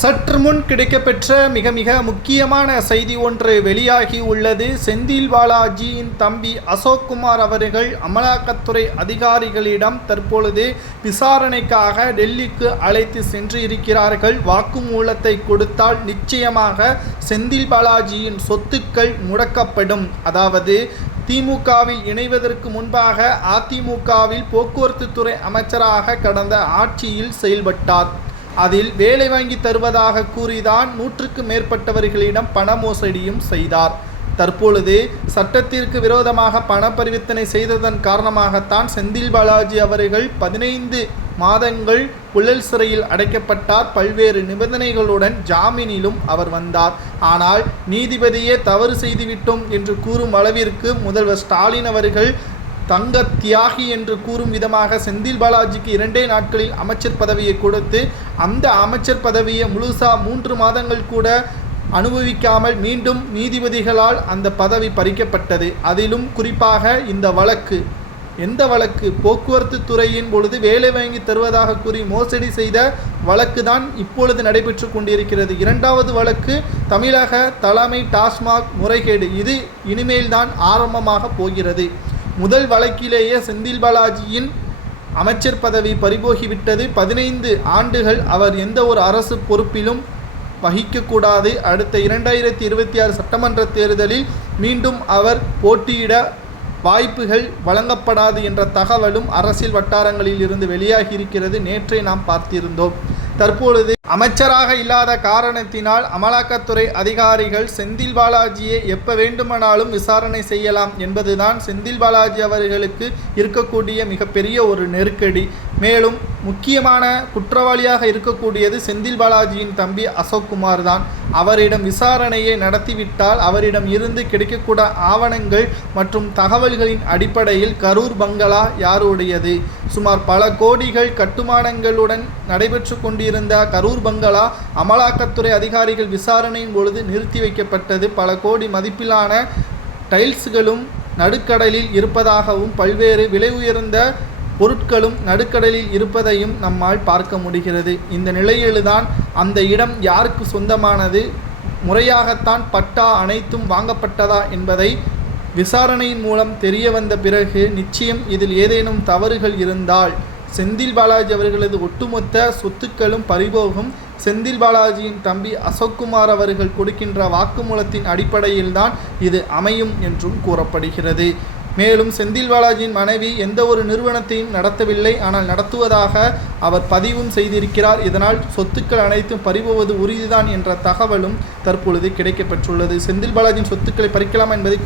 சற்று முன் கிடைக்கப்பெற்ற மிக மிக முக்கியமான செய்தி ஒன்று வெளியாகி உள்ளது. செந்தில் பாலாஜியின் தம்பி அசோக்குமார் அவர்கள் அமலாக்கத்துறை அதிகாரிகளிடம் தற்பொழுது விசாரணைக்காக டெல்லிக்கு அழைத்து சென்று இருக்கிறார்கள். வாக்குமூலத்தை கொடுத்தால் நிச்சயமாக செந்தில் பாலாஜியின் சொத்துக்கள் முடக்கப்படும். அதாவது திமுகவில் இணைவதற்கு முன்பாக அதிமுகவில் போக்குவரத்து துறை அமைச்சராக கடந்த ஆட்சியில் செயல்பட்டார். அதில் வேலை வாங்கி தருவதாக கூறிதான் 100க்கும் மேற்பட்டவர்களிடம் பண மோசடியும் செய்தார். தற்பொழுது சட்டத்திற்கு விரோதமாக பண பரிவர்த்தனை செய்ததன் காரணமாகத்தான் செந்தில் பாலாஜி அவர்கள் 15 மாதங்கள் புழல் சிறையில் அடைக்கப்பட்டார். பல்வேறு நிபந்தனைகளுடன் ஜாமீனிலும் அவர் வந்தார். ஆனால் நீதிபதியே தவறு செய்துவிட்டோம் என்று கூறும் அளவிற்கு முதல்வர் ஸ்டாலின் அவர்கள் தங்க தியாகி என்று கூறும் விதமாக செந்தில் பாலாஜிக்கு 2 நாட்களில் அமைச்சர் பதவியை கொடுத்து அந்த அமைச்சர் பதவியை முழுசா 3 மாதங்கள் கூட அனுபவிக்காமல் மீண்டும் நீதிபதிகளால் அந்த பதவி பறிக்கப்பட்டது. அதிலும் குறிப்பாக இந்த வழக்கு எந்த வழக்கு? போக்குவரத்து துறையின் பொழுது வேலை வாங்கி தருவதாக கூறி மோசடி செய்த வழக்கு தான் இப்பொழுது நடைபெற்று கொண்டிருக்கிறது. 2வது வழக்கு தமிழக தலைமை டாஸ்மாக் முறைகேடு. இது இனிமேல்தான் ஆரம்பமாக போகிறது. முதல் வழக்கிலேயே செந்தில் பாலாஜியின் அமைச்சர் பதவி பறிபோகிவிட்டது. 15 ஆண்டுகள் அவர் எந்த ஒரு அரசு பொறுப்பிலும் வகிக்கக்கூடாது. அடுத்த 2026 சட்டமன்ற தேர்தலில் மீண்டும் அவர் போட்டியிட வாய்ப்புகள் வழங்கப்படாது என்ற தகவலும் அரசியல் வட்டாரங்களில் இருந்து வெளியாகி இருக்கிறது. நேற்றை நாம் பார்த்திருந்தோம். தற்பொழுது அமைச்சராக இல்லாத காரணத்தினால் அமலாக்கத்துறை அதிகாரிகள் செந்தில் பாலாஜியை எப்போ வேண்டுமானாலும் விசாரணை செய்யலாம் என்பதுதான் செந்தில் பாலாஜி அவர்களுக்கு இருக்கக்கூடிய மிகப்பெரிய ஒரு நெருக்கடி. மேலும் முக்கியமான குற்றவாளியாக இருக்கக்கூடியது செந்தில் பாலாஜியின் தம்பி அசோக்குமார் தான். அவரிடம் விசாரணையை நடத்திவிட்டால் அவரிடம் இருந்து கிடைக்கக்கூடிய ஆவணங்கள் மற்றும் தகவல்களின் அடிப்படையில் கரூர் பங்களா யாருடையது, சுமார் பல கோடிகள் கட்டுமானங்களுடன் நடைபெற்று கொண்டிருந்த கரூர் பங்களா அமலாக்கத்துறை அதிகாரிகள் விசாரணையின் பொழுது நிறுத்தி வைக்கப்பட்டது. பல கோடி மதிப்பிலான டைல்ஸ்களும் நடுக்கடலில் இருப்பதாகவும் பல்வேறு விலை உயர்ந்த பொருட்களும் நடுக்கடலில் இருப்பதையும் நம்மால் பார்க்க முடிகிறது. இந்த நிலையில்தான் அந்த இடம் யாருக்கு சொந்தமானது, முறையாகத்தான் பட்டா அனைத்தும் வாங்கப்பட்டதா என்பதை விசாரணையின் மூலம் தெரிய வந்த பிறகு நிச்சயம் இதில் ஏதேனும் தவறுகள் இருந்தால் செந்தில் பாலாஜி அவர்களது ஒட்டுமொத்த சொத்துக்களும் பறிபோகும். செந்தில் பாலாஜியின் தம்பி அசோக்குமார் அவர்கள் கொடுக்கின்ற வாக்குமூலத்தின் அடிப்படையில்தான் இது அமையும் என்றும் கூறப்படுகிறது. மேலும் செந்தில் பாலாஜியின் மனைவி எந்த ஒரு நிறுவனத்தையும் நடத்தவில்லை, ஆனால் நடத்துவதாக அவர் பதிவும் செய்திருக்கிறார். இதனால் சொத்துக்கள் அனைத்தும் பறிபோவது உறுதிதான் என்ற தகவலும் தற்பொழுது கிடைக்கப்பெற்றுள்ளது. செந்தில் பாலாஜியின் சொத்துக்களை பறிக்கலாமா என்பதை